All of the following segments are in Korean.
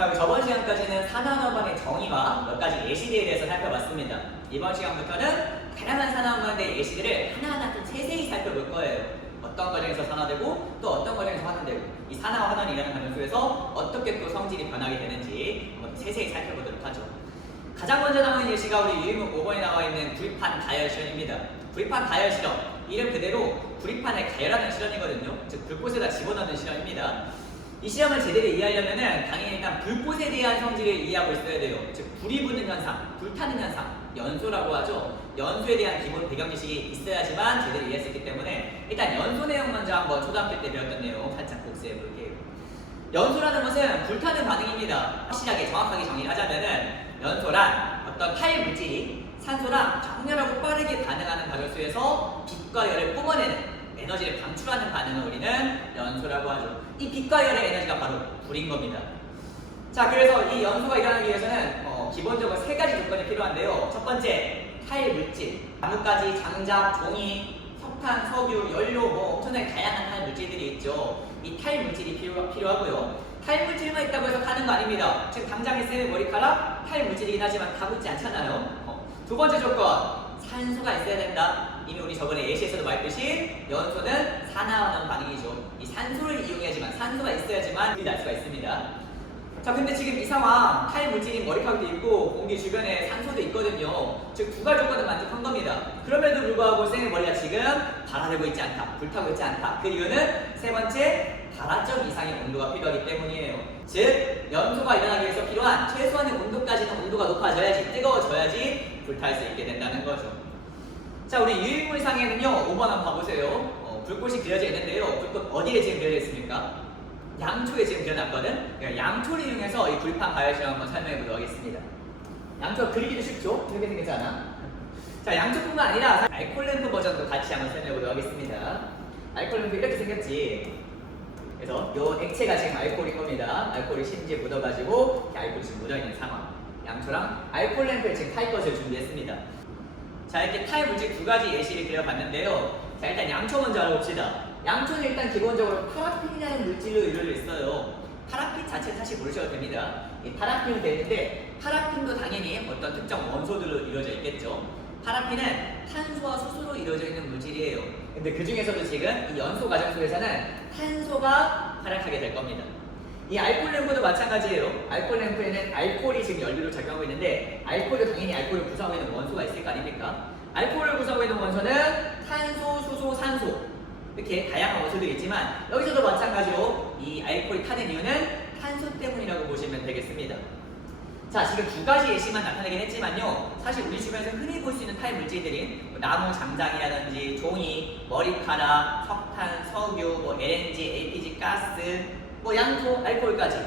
자, 우리 저번 시간까지는 산화원반의 정의와 몇 가지 예시들에 대해서 살펴봤습니다. 이번 시간부터는 다양한 산화원반의 예시들을 하나하나 좀 세세히 살펴볼 거예요. 어떤 과정에서 산화되고 또 어떤 과정에서 환원되고 이 산화와 환원이라는 과정 속에서 어떻게 또 성질이 변하게 되는지 한번 세세히 살펴보도록 하죠. 가장 먼저 나오는 예시가 우리 유인문 5번에 나와 있는 구리판 가열 실험입니다. 구리판 가열 실험, 이름 그대로 구리판을 가열하는 실험이거든요. 즉 불꽃에다 집어넣는 실험입니다. 이 시험을 제대로 이해하려면은 당연히 일단 불꽃에 대한 성질을 이해하고 있어야 돼요. 즉 불이 붙는 현상, 불타는 현상, 연소라고 하죠. 연소에 대한 기본 배경 지식이 있어야지만 제대로 이해할 수 있기 때문에 일단 연소 내용 먼저 한번 초등학교 때 배웠던 내용 살짝 복습해 볼게요. 연소라는 것은 불타는 반응입니다. 확실하게 정확하게 정의를 하자면은 연소란 어떤 타일 물질이 산소랑 격렬하고 빠르게 반응하는 과정 속에서 빛과 열을 뿜어내는 에너지를 방출하는 반응을 우리는 연소라고 하죠. 이 빛과 열의 에너지가 바로 불인 겁니다. 자, 그래서 이 연소가 일어나기 위해서는 기본적으로 세 가지 조건이 필요한데요. 첫 번째, 타일 물질. 나뭇가지, 장작, 종이, 석탄, 석유, 연료, 엄청나게 다양한 타일 물질들이 있죠. 이 타일 물질이 필요하고요. 타일 물질만 있다고 해서 타는 거 아닙니다. 지금 당장에 쓰는 머리카락, 타일 물질이긴 하지만 다 붙지 않잖아요. 두 번째 조건, 산소가 있어야 된다. 이미 우리 저번에 예시에서도 말했듯이 연소는 산화환원 반응이죠. 이 산소를 이용해야지만, 산소가 있어야지만 불이 날 수가 있습니다. 자, 근데 지금 이 상황, 타일 물질인 머리카락도 있고 공기 주변에 산소도 있거든요. 즉 두 가지 조건은 만족한 겁니다. 그럼에도 불구하고 쌤의 머리가 지금 발아들고 있지 않다, 불타고 있지 않다. 그 이유는 세 번째, 발화점 이상의 온도가 필요하기 때문이에요. 즉 연소가 일어나기 위해서 필요한 최소한의 온도까지는 온도가 높아져야지, 뜨거워져야지 불탈 수 있게 된다는 거죠. 자, 우리 유인물상에는요 5번 한번 봐보세요. 불꽃이 그려져 있는데요. 불꽃 어디에 지금 그려져 있습니까? 양초에 지금 그려놨거든. 그러니까 양초를 이용해서 이 불판 가열 실험 한번 설명해 보도록 하겠습니다. 양초가 그리기도 쉽죠? 이렇게 생겼잖아. 자, 양초뿐만 아니라 알코올 램프 버전도 같이 한번 설명해 보도록 하겠습니다. 알코올 램프 이렇게 생겼지. 그래서 이 액체가 지금 알코올인 겁니다. 알코올이 심지에 묻어가지고 알코올이 지금 묻어있는 상황. 양초랑 알코올 램프를 지금 탈 것을 준비했습니다. 자, 이렇게 타일 물질 두 가지 예시를 그려봤는데요. 자, 일단 양초 먼저 알아봅시다. 양초는 일단 기본적으로 파라핀이라는 물질로 이루어져 있어요. 파라핀 자체는 사실 모르셔도 됩니다. 이 파라핀은 되는데 파라핀도 당연히 어떤 특정 원소들로 이루어져 있겠죠. 파라핀은 탄소와 수소로 이루어져 있는 물질이에요. 근데 그 중에서도 지금 이 연소 과정 속에서는 탄소가 활약하게 될 겁니다. 이 알코올 램프도 마찬가지예요. 알코올 램프에는 알코올이 지금 연료로 작용하고 있는데 알코올도 당연히 알코올을 구성하고 있는 원소가 있을 거 아닙니까? 알코올을 구성하고 있는 원소는 탄소, 수소, 산소 이렇게 다양한 원소들이 있지만 여기서도 마찬가지로 이 알코올이 타는 이유는 탄소 때문이라고 보시면 되겠습니다. 자, 지금 두 가지 예시만 나타내긴 했지만요. 사실 우리 주변에서 흔히 볼 수 있는 타일 물질들인 나무 장작이라든지 종이, 머리카락, 석탄, 석유, LNG, LPG, 가스, 양초, 알코올까지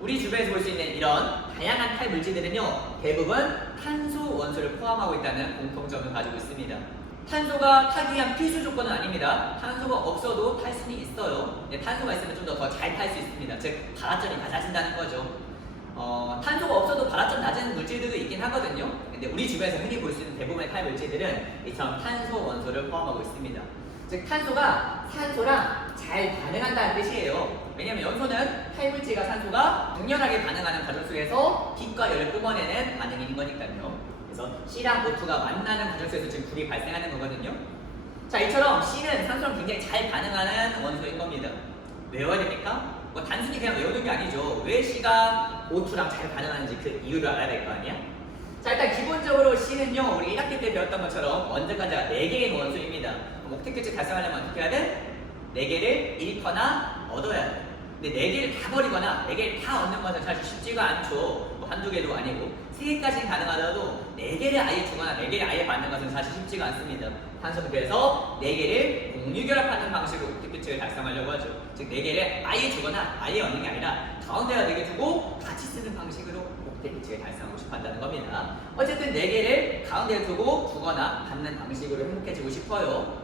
우리 주변에서 볼 수 있는 이런 다양한 타일 물질들은요. 대부분 탄소 원소를 포함하고 있다는 공통점을 가지고 있습니다. 탄소가 타기 위한 필수 조건은 아닙니다. 탄소가 없어도 탈 수는 있어요. 근데 탄소가 있으면 좀 더 잘 탈 수 있습니다. 즉 발화점이 낮아진다는 거죠. 탄소가 없어도 발화점 낮은 물질들도 있긴 하거든요. 근데 우리 주변에서 흔히 볼 수 있는 대부분의 타일 물질들은 이처럼 탄소 원소를 포함하고 있습니다. 즉 탄소가 산소랑 잘 반응한다는 뜻이에요. 왜냐하면 연소는 타일 물질과 산소가 격렬하게 반응하는 과정 속에서 빛과 열을 뿜어내는 반응인 거니까요. 그래서 C랑 O2가 만나는 과정 속에서 지금 불이 발생하는 거거든요. 자, 이처럼 C는 산소랑 굉장히 잘 반응하는 원소인 겁니다. 외워야 됩니까? 단순히 그냥 외우는 게 아니죠. 왜 C가 O2랑 잘 반응하는지 그 이유를 알아야 될 거 아니야? 자, 일단 기본적으로 C는요, 우리 1학기 때 배웠던 것처럼 원자관자가 4개의 원소입니다. 목적격제 달성하려면 어떻게 해야 돼? 4개를 잃거나 얻어야 돼. 근데 4개를 다 버리거나 4개를 다 얻는 것은 사실 쉽지가 않죠. 한두 개도 아니고 3개까지는 가능하더라도 4개를 아예 주거나 4개를 아예 받는 것은 사실 쉽지가 않습니다. 탄소는 그래서 4개를 공유결합하는 방식으로 목적규칙을 달성하려고 하죠. 즉 4개를 아예 주거나 아예 얻는 게 아니라 가운데다 4개 두고 같이 쓰는 방식으로 목적규칙을 달성하고 싶어 한다는 겁니다. 어쨌든 4개를 가운데에 두고 주거나 받는 방식으로 행복해지고 싶어요.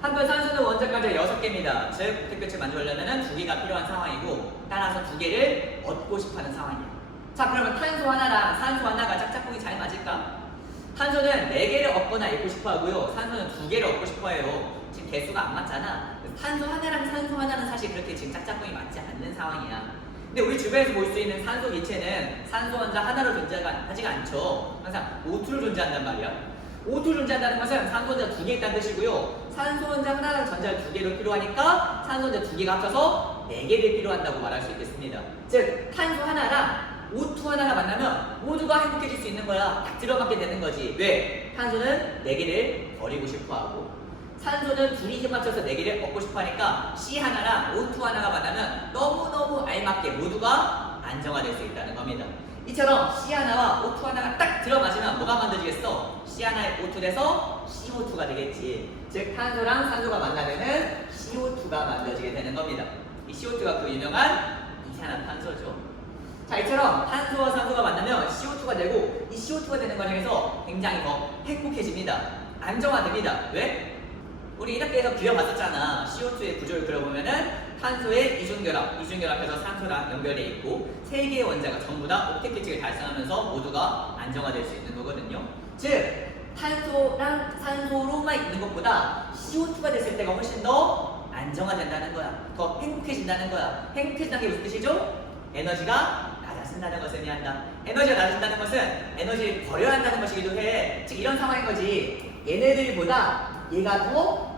한편 산소는 원자관자 6개입니다. 즉 목적규칙을 만들려면 2개가 필요한 상황이고 따라서 2개를 얻고 싶어하는 상황이에요. 자, 그러면 탄소 하나랑 산소 하나가 짝짝꿍이 잘 맞을까? 탄소는 4개를 얻거나 잃고 싶어 하고요. 산소는 2개를 얻고 싶어 해요. 지금 개수가 안 맞잖아. 탄소 하나랑 산소 하나는 사실 그렇게 지금 짝짝꿍이 맞지 않는 상황이야. 근데 우리 주변에서 볼 수 있는 산소 기체는 산소 혼자 하나로 존재하지가 않죠. 항상 O2로 존재한단 말이야. O2로 존재한다는 것은 산소 혼자 두 개 있다는 뜻이고요. 산소 혼자 하나랑 전자를 두 개로 필요하니까 산소 혼자 두 개가 합쳐서 네 개를 필요한다고 말할 수 있겠습니다. 즉 탄소 하나랑 O2 하나가 만나면 모두가 행복해질 수 있는 거야. 딱 들어맞게 되는 거지. 왜? 탄소는 네 개를 버리고 싶어하고 산소는 둘이 힘 합쳐서 네 개를 얻고 싶어하니까 C 하나랑 O2 하나가 만나면 너무너무 알맞게 모두가 안정화될 수 있다는 겁니다. 이처럼 C 하나와 O2 하나가 딱 들어맞으면 뭐가 만들어지겠어? C 하나에 O2 돼서 CO2가 되겠지. 즉 탄소랑 산소가 만나면은 CO2가 만들어지게 되는 겁니다. 이 CO2가 그 유명한 이산화탄소죠. 자, 이처럼 탄소와 산소가 만나면 CO2가 되고 이 CO2가 되는 과정에서 굉장히 더 행복해집니다. 안정화됩니다. 왜? 우리 이렇게 해서 그려봤었잖아. CO2의 구조를 그려보면은 탄소의 이중결합해서 산소랑 연결돼 있고 세 개의 원자가 전부 다 옥텟 규칙을 달성하면서 모두가 안정화될 수 있는 거거든요. 즉 탄소랑 산소로만 있는 것보다 CO2가 됐을 때가 훨씬 더 안정화된다는 거야. 더 행복해진다는 거야. 행복해진다는 게 무슨 뜻이죠? 에너지가 낮아진다는 것을 의미한다. 에너지가 낮아진다는 것은 에너지를 버려야 한다는 것이기도 해. 즉 이런 상황인 거지. 얘네들보다 얘가 더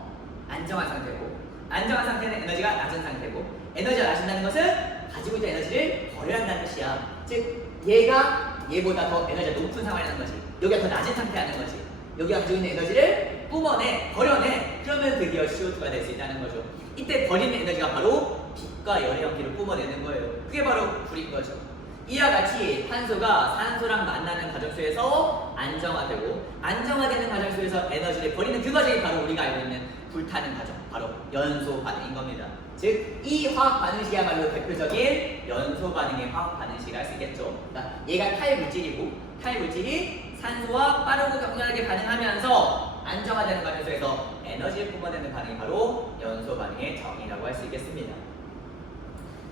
안정한 상태고 안정한 상태는 에너지가 낮은 상태고 에너지가 낮아진다는 것은 가지고 있던 에너지를 버려야 한다는 뜻이야. 즉 얘가 얘보다 더 에너지가 높은 상황이라는 거지. 여기가 더 낮은 상태라는 거지. 여기가 가지고 있는 에너지를 뿜어내, 버려내. 그러면 드디어 CO2가 될 수 있다는 거죠. 이때 버리는 에너지가 바로 빛과 열의 형태를 뿜어내는 거예요. 그게 바로 불인 거죠. 이와 같이 탄소가 산소랑 만나는 과정 속에서 안정화되고 안정화되는 과정 속에서 에너지를 버리는 그 과정이 바로 우리가 알고 있는 불타는 과정, 바로 연소 반응인 겁니다. 즉, 이 화학 반응식이야말로 대표적인 연소 반응의 화학 반응식이라 할 수 있겠죠. 그러니까 얘가 탈물질이고 탈물질이 산소와 빠르고 격렬하게 반응하면서 안정화되는 과정 속에서 에너지를 뿜어내는 반응이 바로 연소 반응의 정의라고 할 수 있겠습니다.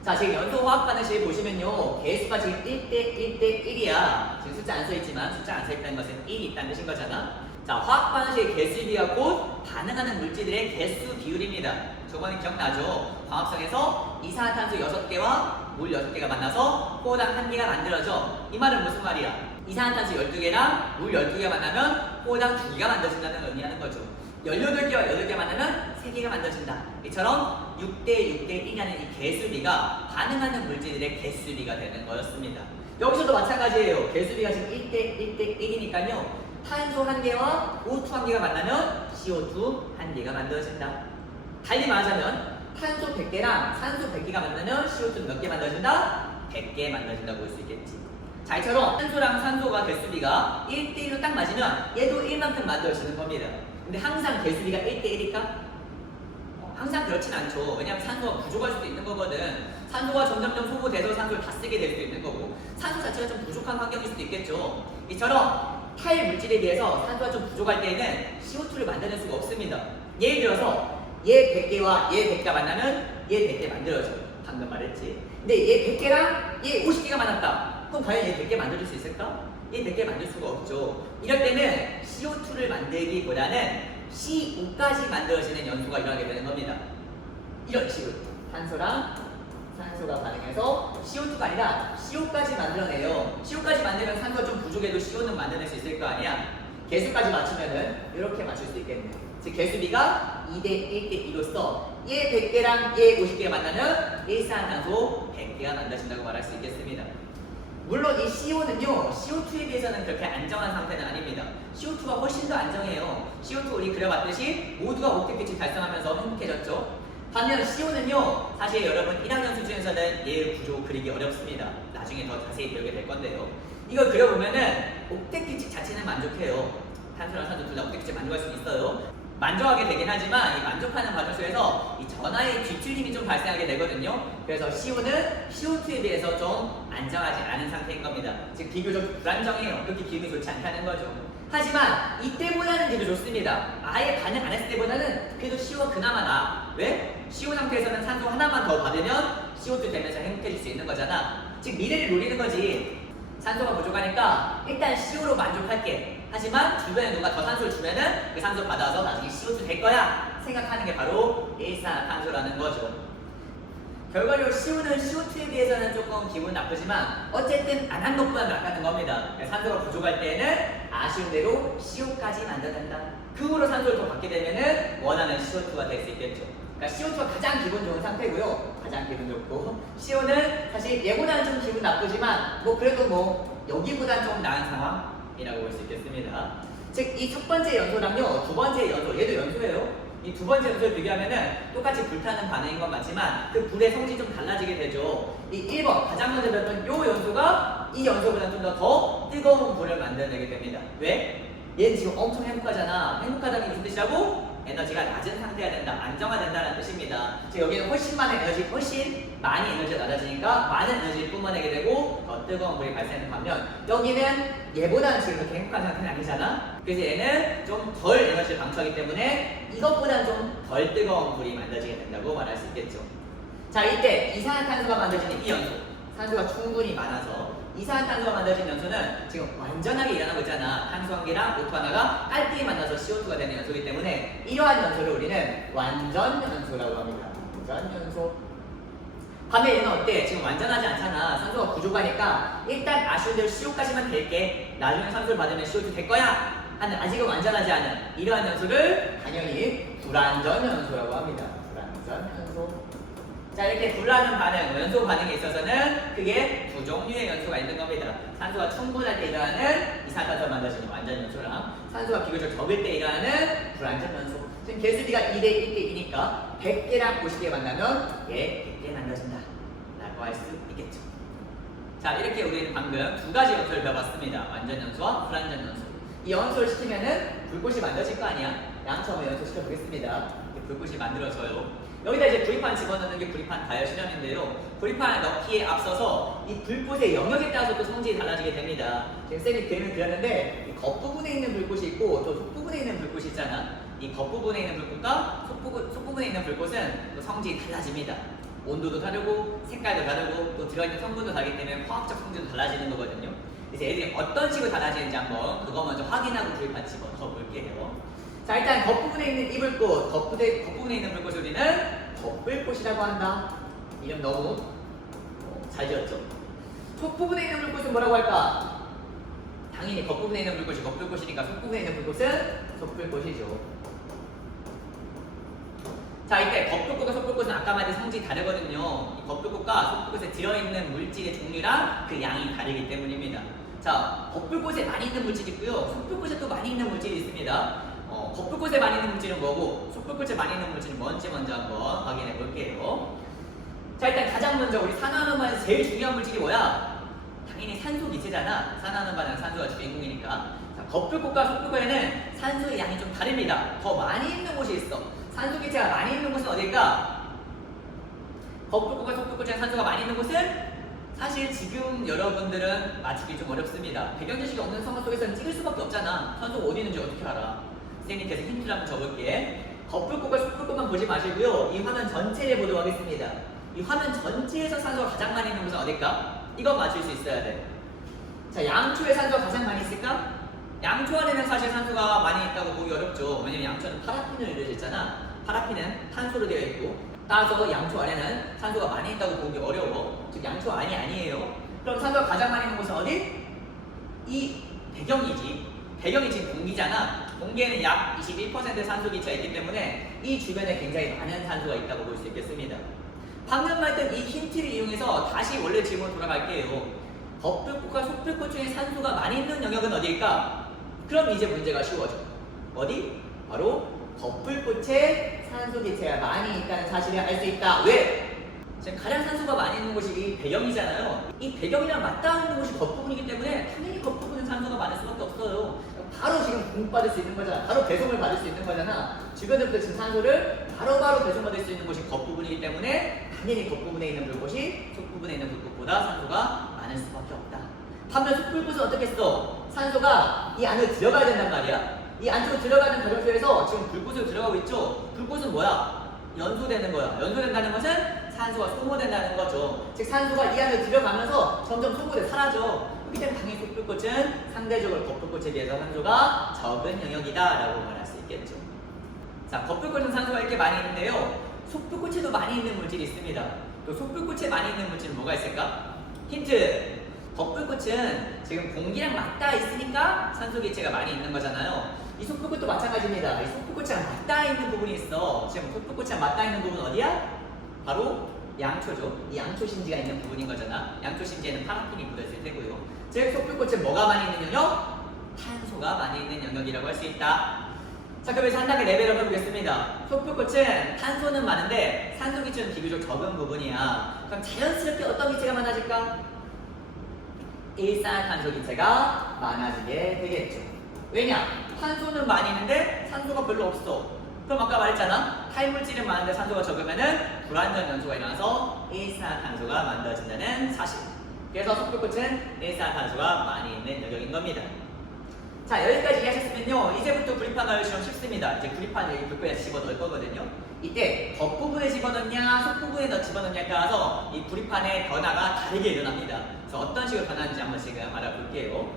자, 지금 연소 화학 반응식 보시면요, 개수가 지금 1대1대1이야. 지금 숫자 안 써있지만 숫자 안 써있다는 것은 1이 있다는 뜻인 거잖아. 자, 화학 반응식의 개수 비가 곧 반응하는 물질들의 개수 비율입니다. 저번에 기억나죠? 광합성에서 이산화탄소 6개와 물 6개가 만나서 포당 1개가 만들어져. 이 말은 무슨 말이야? 이산화탄소 12개랑 물 12개가 만나면 포당 2개가 만들어진다는 걸 의미하는 거죠. 18개와 8개 만나면 3개가 만들어진다. 이처럼 6대6대1이라는 이 개수비가 반응하는 물질들의 개수비가 되는 거였습니다. 여기서도 마찬가지예요. 개수비가 지금 1대1대1이니까요. 탄소 1개와 O2 1개가 만나면 CO2 1개가 만들어진다. 달리 말하자면 탄소 100개랑 산소 100개가 만나면 CO2 몇 개 만들어진다? 100개 만들어진다고 볼 수 있겠지. 자, 이처럼 탄소랑 산소가 개수비가 1대1로 딱 맞으면 얘도 1만큼 만들어지는 겁니다. 근데 항상 개수비가 1대1일까? 항상 그렇진 않죠. 왜냐하면 산소가 부족할 수도 있는 거거든. 산소가 점점점 소모돼서 산소를 다 쓰게 될 수도 있는 거고 산소 자체가 좀 부족한 환경일 수도 있겠죠. 이처럼 탈물질에 비해서 산소가 좀 부족할 때에는 CO2를 만들어낼 수가 없습니다. 예를 들어서 얘 100개와 얘 100개가 만나면 얘 100개 만들어져. 방금 말했지. 근데 얘 100개랑 얘 50개가 만났다. 그럼 과연 얘 100개 만들 수 있을까? 얘 100개 만들 수가 없죠. 이럴 때는 CO2를 만들기보다는 CO 까지 만들어지는 연소가 일어나게 되는 겁니다. 이런 식으로 탄소랑 산소가 반응해서 CO2가 아니라 CO까지 만들어내요. CO까지 만들면 산소가 좀 부족해도 CO는 만들어낼 수 있을 거 아니야. 개수까지 맞추면은 이렇게 맞출 수 있겠네. 즉 개수비가 2대1대2로서 얘 100개랑 얘 50개가 만나면 일산화탄소 100개가 만들어진다고 말할 수 있겠습니다. 물론 이 CO는요, CO2에 비해서는 그렇게 안정한 상태는 아닙니다. CO2가 훨씬 더 안정해요. CO2 우리 그려봤듯이 모두가 옥텟 규칙 달성하면서 행복해졌죠. 반면 CO는요, 사실 여러분 1학년 수준에서는 얘의 구조 그리기 어렵습니다. 나중에 더 자세히 배우게 될 건데요. 이걸 그려보면은 옥텟 규칙 자체는 만족해요. 탄소랑 산소 둘 다 옥텟 규칙 만족할 수 있어요. 만족하게 되긴 하지만 이 만족하는 과정 속에서 이 전하의 뒤틀림이 좀 발생하게 되거든요. 그래서 CO는 CO2에 비해서 좀 안정하지 않은 상태인 겁니다. 즉 비교적 불안정해요. 그렇게 기분이 좋지 않다는 거죠. 하지만 이때보다는 기분 좋습니다. 아예 반응 안 했을 때보다는 그래도 CO가 그나마 나아. 왜? CO 상태에서는 산소 하나만 더 받으면 CO2 되면서 행복해질 수 있는 거잖아. 즉 미래를 노리는 거지. 산소가 부족하니까 일단 CO로 만족할게. 하지만 주변에 누가 더 산소를 주면은 그 산소 받아서 나중에 CO2 될 거야 생각하는 게 바로 일산화탄소라는 거죠. 결과적으로 CO2는 CO2에 비해서는 조금 기분 나쁘지만 어쨌든 안 한 것보다 낫다는 겁니다. 산소가 부족할 때는 아쉬운 대로 CO까지 만들어낸다. 그 후로 산소를 더 받게 되면은 원하는 CO2가 될 수 있겠죠. 그러니까 CO2가 가장 기분 좋은 상태고요. 가장 기분 좋고 CO는 사실 얘보다는 좀 기분 나쁘지만 뭐 그래도 뭐 여기보다는 좀 나은 상황이라고 볼 수 있겠습니다. 즉 이 첫 번째 연소랑요 두 번째 연소, 얘도 연소예요. 이 두 번째 연소를 비교하면은 똑같이 불타는 반응인 건 맞지만 그 불의 성질이 좀 달라지게 되죠. 이 1번 가장 먼저 배웠던 요 연소가 이 연소보다 좀 더 뜨거운 불을 만들어내게 됩니다. 왜? 얘는 지금 엄청 행복하잖아. 행복하다는 게 무슨 뜻이라고? 에너지가 낮은 상태가 된다, 안정화된다는 뜻입니다. 즉 여기는 훨씬 많은 에너지, 훨씬 많이 에너지가 낮아지니까 많은 에너지를 뿜어내게 되고 더 뜨거운 불이 발생하는 반면 여기는 얘보다는 지금 그렇게 행복한 상태는 아니잖아. 그래서 얘는 좀 덜 에너지를 방출하기 때문에 이것보다는 좀 덜 뜨거운 불이 만들어지게 된다고 말할 수 있겠죠. 자, 이때 이산화탄소가 만들어지는 이 연소, 산소가 충분히 많아서 이산화탄소가 만들어진 연소는 지금 완전하게 일어나고 있잖아. 탄소 한 개랑 O2 하나가 깔끔히 만나서 CO2가 되는 연소이기 때문에 이러한 연소를 우리는 완전 연소라고 합니다. 완전 연소. 반면 얘는 어때? 지금 완전하지 않잖아. 산소가 부족하니까 일단 아쉬운 대로 CO까지만 될게. 나중에 산소를 받으면 CO2 될 거야. 하는 아직은 완전하지 않은 이러한 연소를 당연히 불완전 연소라고 합니다. 불완전 연소. 자, 이렇게 불나는 반응, 연소 반응에 있어서는 그게 두 종류의 연소가 있는 겁니다. 산소가 충분할 때 일어나는 이산화탄소가 만들어지는 완전 연소랑 산소가 비교적 적을 때 일어나는 불완전 연소. 지금 개수비가 2대 1대 2니까 100개랑 50개 만나면 얘 100개 만들어진다 라고 할 수 있겠죠. 자, 이렇게 우리는 방금 두 가지 연소를 배워봤습니다. 완전 연소와 불완전 연소. 이 연소를 시키면은 불꽃이 만들어질 거 아니야. 양처 한번 연소 시켜보겠습니다. 불꽃이 만들어져요. 여기다 이제 불이판 집어넣는 게 불이판 다이어 실험인데요. 불이판을 넣기에 앞서서 이 불꽃의 영역에 따라서 또 성질이 달라지게 됩니다. 지금 쌤이 그림을 그렸는데 이 겉부분에 있는 불꽃이 있고 또 속부분에 있는 불꽃이 있잖아. 이 겉부분에 있는 불꽃과 속부분에 있는 불꽃은 또 성질이 달라집니다. 온도도 다르고 색깔도 다르고 또 들어있는 성분도 다르기 때문에 화학적 성질도 달라지는 거거든요. 그래서 애들이 어떤 식으로 달라지는지 한번 그거 먼저 확인하고 불이판 집어넣어 볼게요. 자, 일단 겉부분에 있는 이 불꽃, 겉부분에 있는 불꽃을 우리는 겉불꽃이라고 한다. 이름 너무 잘 지었죠? 속부분에 있는 불꽃은 뭐라고 할까? 당연히 겉부분에 있는 불꽃이 겉불꽃이니까 속부분에 있는 불꽃은 속불꽃이죠. 자, 이때 겉불꽃과 속불꽃은 아까 말한 성질이 다르거든요. 이 겉불꽃과 속불꽃에 들어있는 물질의 종류랑 그 양이 다르기 때문입니다. 자, 겉불꽃에 많이 있는 물질이 있고요. 속불꽃에 또 많이 있는 물질이 있습니다. 겉불꽃에 많이 있는 물질은 뭐고 속불꽃에 많이 있는 물질은 뭔지 먼저 한번 확인해 볼게요. 자, 일단 가장 먼저 우리 산화음반에서 제일 중요한 물질이 뭐야? 당연히 산소 기체잖아. 산화음반은 산소가 주인공이니까. 자, 겉불꽃과 속불꽃에는 산소의 양이 좀 다릅니다. 더 많이 있는 곳이 있어. 산소 기체가 많이 있는 곳은 어딜까? 겉불꽃과 속불꽃에 산소가 많이 있는 곳은 사실 지금 여러분들은 맞추기 좀 어렵습니다. 배경 지식이 없는 상황 속에서는 찍을 수밖에 없잖아. 산소가 어디 있는지 어떻게 알아? 선생님께서 힌트를 한번 줘볼게. 겉불꽃과 속불꽃만 보지 마시고요. 이 화면 전체를 보도록 하겠습니다. 이 화면 전체에서 산소가 가장 많이 있는 곳은 어딜까? 이거 맞출 수 있어야 돼. 자, 양초에 산소가 가장 많이 있을까? 양초 안에는 사실 산소가 많이 있다고 보기 어렵죠. 왜냐면 양초는 파라핀으로 이루어져 있잖아. 파라핀은 탄소로 되어 있고 따라서 양초 안에는 산소가 많이 있다고 보기 어려워. 즉 양초 안이 아니에요. 그럼 산소가 가장 많이 있는 곳은 어디? 이 배경이지. 배경이 지금 공기잖아. 공기에는 약 21% 산소 기체가 있기 때문에 이 주변에 굉장히 많은 산소가 있다고 볼 수 있겠습니다. 방금 말했던 이 힌트를 이용해서 다시 원래 질문으로 돌아갈게요. 겉불꽃과 속불꽃 중에 산소가 많이 있는 영역은 어디일까? 그럼 이제 문제가 쉬워져. 어디? 바로 겉불꽃에 산소 기체가 많이 있다는 사실을 알 수 있다. 왜? 지금 가장 산소가 많이 있는 곳이 이 배경이잖아요. 이 배경이랑 맞닿는 곳이 겉부분이기 때문에 당연히 겉부분은 산소가 많을 수밖에 없어요. 바로 지금 공급받을 수 있는 거잖아. 바로 배송을 받을 수 있는 거잖아. 주변으로부터 지금 산소를 바로바로 배송받을 수 있는 곳이 겉부분이기 때문에 당연히 겉부분에 있는 불꽃이 속부분에 있는 불꽃보다 산소가 많을 수밖에 없다. 반면 속불꽃은 어떻겠어? 산소가 이 안으로 들어가야 된단 말이야. 이 안쪽으로 들어가는 과정 속에서 지금 불꽃으로 들어가고 있죠? 불꽃은 뭐야? 연소되는 거야. 연소된다는 것은 산소가 소모된다는 거죠. 즉 산소가 이 안으로 들어가면서 점점 소모돼 사라져. 그렇기 때문에 당연히 속불꽃은 상대적으로 겉불꽃에 비해서 산소가 적은 영역이다 라고 말할 수 있겠죠. 자, 겉불꽃은 산소가 이렇게 많이 있는데요. 속불꽃에도 많이 있는 물질이 있습니다. 또 속불꽃에 많이 있는 물질은 뭐가 있을까? 힌트! 겉불꽃은 지금 공기랑 맞닿아 있으니까 산소 기체가 많이 있는 거잖아요. 이 속불꽃도 마찬가지입니다. 이 속불꽃이랑 맞닿아 있는 부분이 있어. 지금 속불꽃이랑 맞닿아 있는 부분 어디야? 바로 양초죠. 이 양초 심지가 있는 부분인 거잖아. 양초 심지에는 파라핀이 묻어있을 테고요. 즉 속불꽃은 뭐가 많이 있는 영역? 탄소가 많이 있는 영역이라고 할 수 있다. 자, 그럼 여기서 한 단계 레벨업 해보겠습니다. 속불꽃은 탄소는 많은데 산소 기체는 비교적 적은 부분이야. 그럼 자연스럽게 어떤 기체가 많아질까? 일산탄소 기체가 많아지게 되겠죠. 왜냐? 탄소는 많이 있는데 산소가 별로 없어. 그럼 아까 말했잖아. 탈물질은 많은데 산소가 적으면은 불완전 연소가 일어나서 일산탄소가 만들어진다는 사실. 그래서 속불꽃은 일산탄소가 많이 있는 영역인 겁니다. 자, 여기까지 이해하셨으면요, 이제부터 구리판 가을 시험 쉽습니다. 이제 구리판을 여기 불꽃에 집어넣을 거거든요. 이때 겉부분에 집어넣냐 속부분에 집어넣냐에 따라서 이 구리판의 변화가 다르게 일어납니다. 그래서 어떤 식으로 변하는지 한번 지금 알아볼게요.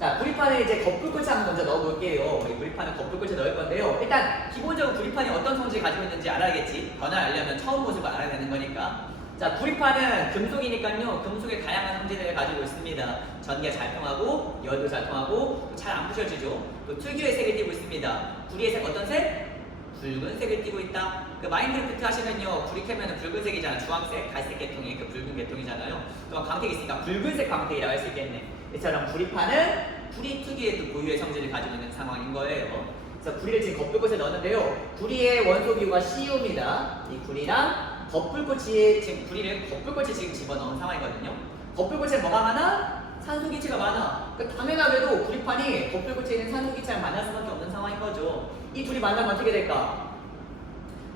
자, 구리판에 이제 겉불꽃을 한번 먼저 넣어볼게요. 이 구리판은 겉불꽃에 넣을 건데요. 일단 기본적으로 구리판이 어떤 성질을 가지고 있는지 알아야겠지. 변화를 알려면 처음 모습을 알아야 되는 거니까. 자, 구리판은 금속이니까요. 금속의 다양한 성질을 가지고 있습니다. 전기가 잘 통하고, 열도 잘 통하고, 잘 안 부셔지죠. 또 특유의 색을 띠고 있습니다. 구리의 색 어떤 색? 붉은색을 띠고 있다. 그 마인크래프트 하시면요, 구리 캐면은 붉은색이잖아. 주황색, 갈색 계통이 그 붉은 계통이잖아요. 또 광택이 있으니까 붉은색 광택이라고 할 수 있겠네. 이처럼 구리판은 구리 특유의 또 고유의 성질을 가지고 있는 상황인 거예요. 그래서 구리를 지금 겉불꽃에 넣었는데요. 구리의 원소 기호가 Cu입니다. 이 구리랑 겉불꽃이 지금 구리를 겉불꽃에 지금 집어넣은 상황이거든요. 겉불꽃에 뭐가 많아? 산소 기체가 많아. 그러니까 당연하게도 구리판이 겉불꽃에 있는 산소 기체랑 만날 수밖에 없는 상황인 거죠. 이 둘이 만나면 어떻게 될까?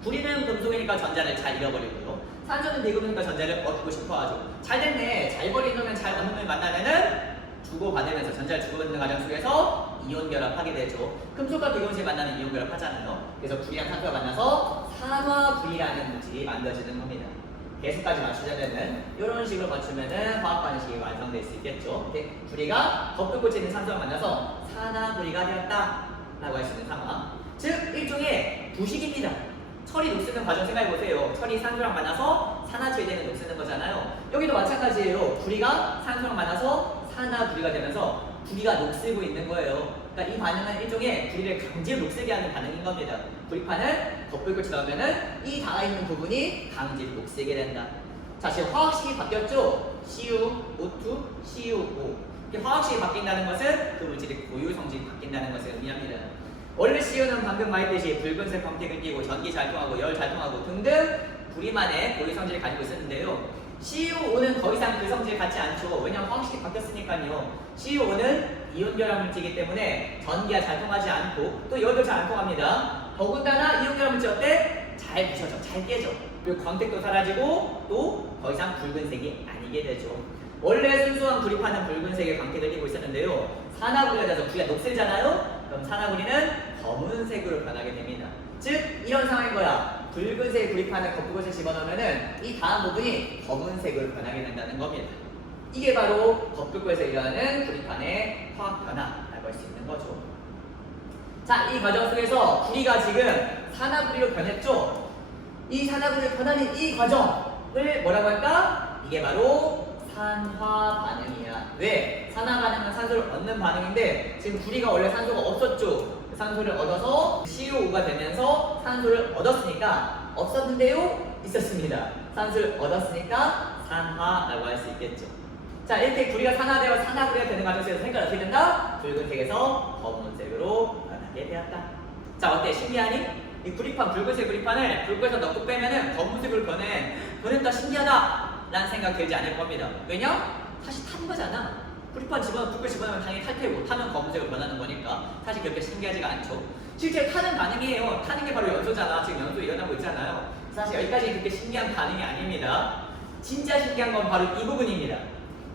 구리는 금속이니까 전자를 잘 잃어버리고요. 산소는 비금이니까 전자를 얻고 싶어하죠. 잘 됐네. 잘 버린 놈은 잘 얻는 놈이 만나면은 주고받으면서 전자를 주고받는 과정 속에서 이온 결합하게 되죠. 금속과 비금속이 만나면 이온 결합하잖아요. 그래서 구리랑 산소가 만나서 산화구리라는 물질이 만들어지는 겁니다. 계수까지 맞추자면은 이런 식으로 맞추면은 화학 반응식이 완성될 수 있겠죠. 구리가 겉불꽃에 있는 산소가 만나서 산화구리가 되었다라고 할 수 있는 상황. 즉 일종의 부식입니다. 철이 녹쓰는 과정 생각해 보세요. 철이 산소랑 만나서 산화철되는 녹쓰는 거잖아요. 여기도 마찬가지예요. 구리가 산소랑 만나서 산화구리가 되면서 구리가 녹슬고 있는 거예요. 그러니까 이 반응은 일종의 구리를 강제로 녹슬게 하는 반응인 겁니다. 구리판을 겉불꽃이 넣으면은 이 닿아 있는 부분이 강제로 녹슬게 된다. 자, 지금 화학식이 바뀌었죠? CuO2, CuO. 화학식이 바뀐다는 것은 그 물질의 고유 성질이 바뀐다는 것을 의미합니다. 원래 Cu는 방금 말했듯이 붉은색 광택을 띠고 전기 잘 통하고 열 잘 통하고 등등 구리만의 고유 성질을 가지고 있었는데요. CuO는 더 이상 그 성질을 갖지 않죠. 왜냐하면 화학식이 바뀌었으니까요. CuO는 이온 결합 물질이기 때문에 전기가 잘 통하지 않고 또 열도 잘 안 통합니다. 더군다나 이온 결합 물질 어때? 잘 부셔져, 잘 깨져. 그리고 광택도 사라지고 또 더 이상 붉은색이 아니게 되죠. 원래 순수한 구리판은 붉은색의 광택을 띠고 있었는데요. 산화구리가 돼서 구리가 녹슬잖아요. 그럼 산화구리는 검은색으로 변하게 됩니다. 즉 이런 상황인 거야. 붉은색 구리판을 겉불꽃에 집어넣으면은 이 다음 부분이 검은색으로 변하게 된다는 겁니다. 이게 바로 겉불꽃에서 일어나는 구리판의 화학 변화라고 할 수 있는 거죠. 자, 이 과정 속에서 구리가 지금 산화구리로 변했죠. 이 산화구리로 변하는 이 과정을 뭐라고 할까? 이게 바로 산화 반응이야. 왜? 산화 반응은 산소를 얻는 반응인데 지금 구리가 원래 산소가 없었죠. 산소를 얻어서 CuO가 되면서 산소를 얻었으니까 없었는데요? 있었습니다. 산소를 얻었으니까 산화라고 할 수 있겠죠. 자, 이렇게 구리가 산화되어 산화구리가 되는 과정 속에서 색깔이 어떻게 된다? 붉은색에서 검은색으로 변하게 되었다. 자, 어때? 신기하니? 이 구리판, 붉은색 구리판을 불꽃에서 넣고 빼면은 검은색으로 변했다, 신기하다 라는 생각 들지 않을 겁니다. 왜냐? 다시 탄 거잖아. 구리판 불꽃 집어넣으면 당연히 탈 테고 타면 검은색으로 변하는 거니까 사실 그렇게 신기하지가 않죠. 실제 타는 반응이에요. 타는 게 바로 연소잖아. 지금 연소 일어나고 있잖아요. 사실 여기까지 그렇게 신기한 반응이 아닙니다. 진짜 신기한 건 바로 이 부분입니다.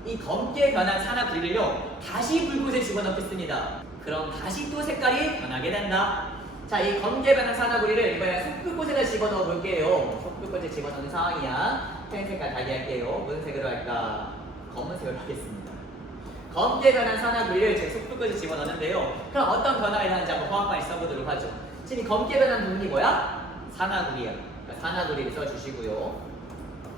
이 검게 변한 산화구리를요 다시 불꽃에 집어넣겠습니다. 그럼 다시 또 색깔이 변하게 된다. 자, 이 검게 변한 산화구리를 이번에 속불꽃에다 집어넣어 볼게요. 속불꽃에 집어넣는 상황이야. 펜 색깔 달리 할게요. 무슨 색으로 할까? 검은색으로 하겠습니다. 검게 변한 산화구리를 제 속불꽃에 집어넣는데요. 그럼 어떤 변화가 일어나는지 한번 화학반에 써보도록 하죠. 지금 이 검게 변한 부분이 뭐야? 산화구리야. 산화구리를 써주시고요.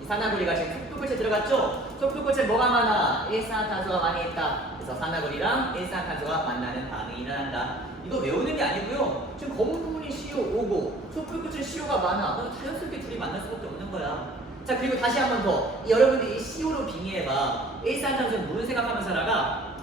이 산화구리가 지금 솟구꽃에 들어갔죠? 솟구꽃에 뭐가 많아? 일산화탄소가 많이 있다. 그래서 산화구리랑 일산화탄소가 만나는 반응이 일어난다. 이거 외우는 게 아니고요. 지금 검은 부분이 CO5고 솟구꽃에 CO가 많아. 그럼 자연스럽게 둘이 만날 수밖에 없는 거야. 자, 그리고 다시 한 번 더. 여러분들이 이 CO로 빙의해봐. 일산화탄소는 뭘 생각하면서 살아가?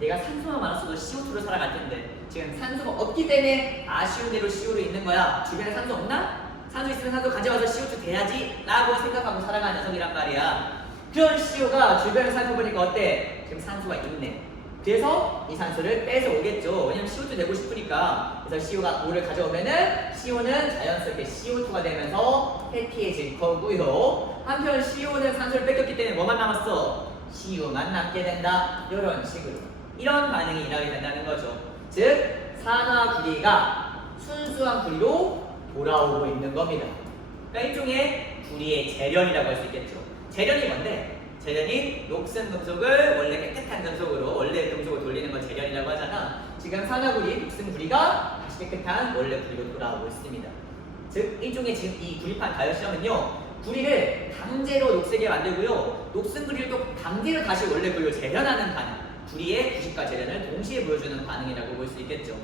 내가 산소가 많았어도 CO2로 살아갈 텐데 지금 산소가 없기 때문에 아쉬운 대로 CO로 있는 거야. 주변에 산소 없나? 산소 있으면 산소 가져와서 CO2 돼야지 라고 생각하고 살아가는 녀석이란 말이야. 그런 CO가 주변에 산소 보니까 어때? 지금 산소가 있네. 그래서 이 산소를 빼서 오겠죠. 왜냐면 CO2 되고 싶으니까. 그래서 CO가 5를 가져오면은 CO는 자연스럽게 CO2가 되면서 해피해질 거고요. 한편 CO는 산소를 뺏겼기 때문에 뭐만 남았어? CO만 남게 된다. 이런 식으로. 이런 반응이 일어나게 된다는 거죠. 즉 산화구리가 순수한 구리로 돌아오고 있는 겁니다. 그러니까 일종의 구리의 재련이라고 할 수 있겠죠. 재련이 뭔데? 재련이 녹슨 금속을 원래 깨끗한 금속으로 원래 금속으로 돌리는 걸 재련이라고 하잖아. 지금 산화구리, 녹슨 구리가 다시 깨끗한 원래 구리로 돌아오고 있습니다. 즉 일종의 지금 이 구리판 가열 시험은요, 구리를 강제로 녹색에 만들고요, 녹슨 구리를 또 강제로 다시 원래 구리로 재련하는 반응. 구리의 구식과 재련을 동시에 보여주는 반응이라고 볼 수 있겠죠.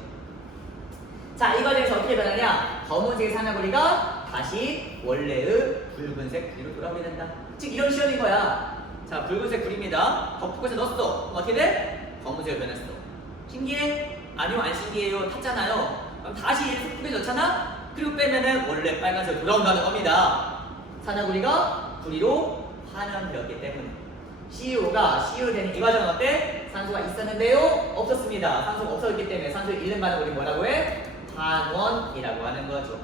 자, 이 과정에서 어떻게 변하냐? 검은색 산화구리가 다시 원래의 붉은색 구리로 돌아오게 된다. 즉 이런 시험인 거야. 자, 붉은색 구리입니다. 거푸것에 넣었어. 그럼 어떻게 돼? 검은색으로 변했어. 신기해? 아니요, 안 신기해요. 탔잖아요. 그럼 다시 붉게 넣잖아? 그리고 빼면은 원래 빨간색으로 돌아온다는 겁니다. 산화구리가 구리로 환원되었기 때문에. CO가 되는 이 과정은 어때? 산소가 있었는데요? 없었습니다. 산소가 없었기 때문에 산소를 잃는 반응을 우리 뭐라고 해? 환원이라고 하는 거죠.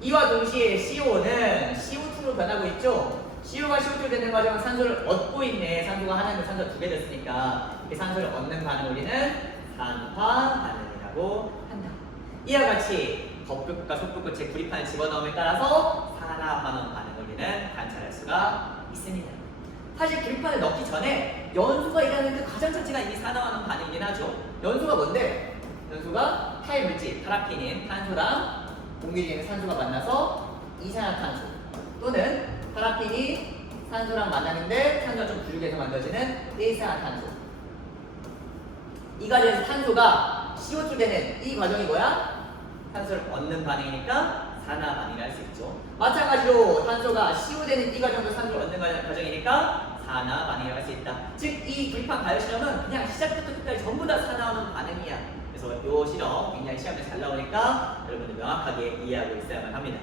이와 동시에 CO는 CO2로 변하고 있죠? CO가 CO2로 되는 과정은 산소를 얻고 있네. 산소가 하나면 산소가 2개 됐으니까 이 산소를 얻는 반응을 우리는 산화 반응이라고 한다. 이와 같이 거풀꽃과 솟구꽃의 구리판을 집어넣음에 따라서 산화환원 반응을 우리는 관찰할 수가 있습니다. 사실 구리판을 넣기 전에 연소가 일어나는 그 과정 자체가 이미 산화환원 반응이긴 하죠. 연소가 뭔데? 연소가 타입 물질, 파라핀인 탄소랑 공기 중에 있는 산소가 만나서 이산화탄소 또는 파라핀이 산소랑 만나는데 산소가 좀 부족해서 만들어지는 일산화탄소. 이 과정에서 탄소가 CO2 되는 이 과정이 뭐야? 탄소를 얻는 반응이니까 산화 반응이라 할 수 있죠. 마찬가지로 탄소가 CO 되는 이 과정도 산소를 얻는 과정이니까 산화 반응이라 할 수 있다. 즉 이 구리판 가열 실험은 그냥 시작부터 끝까지 전부 다 산화하는 반응이야. 그래서 이 실험 굉장히 시험에 잘 나오니까 여러분들 명확하게 이해하고 있어야만 합니다.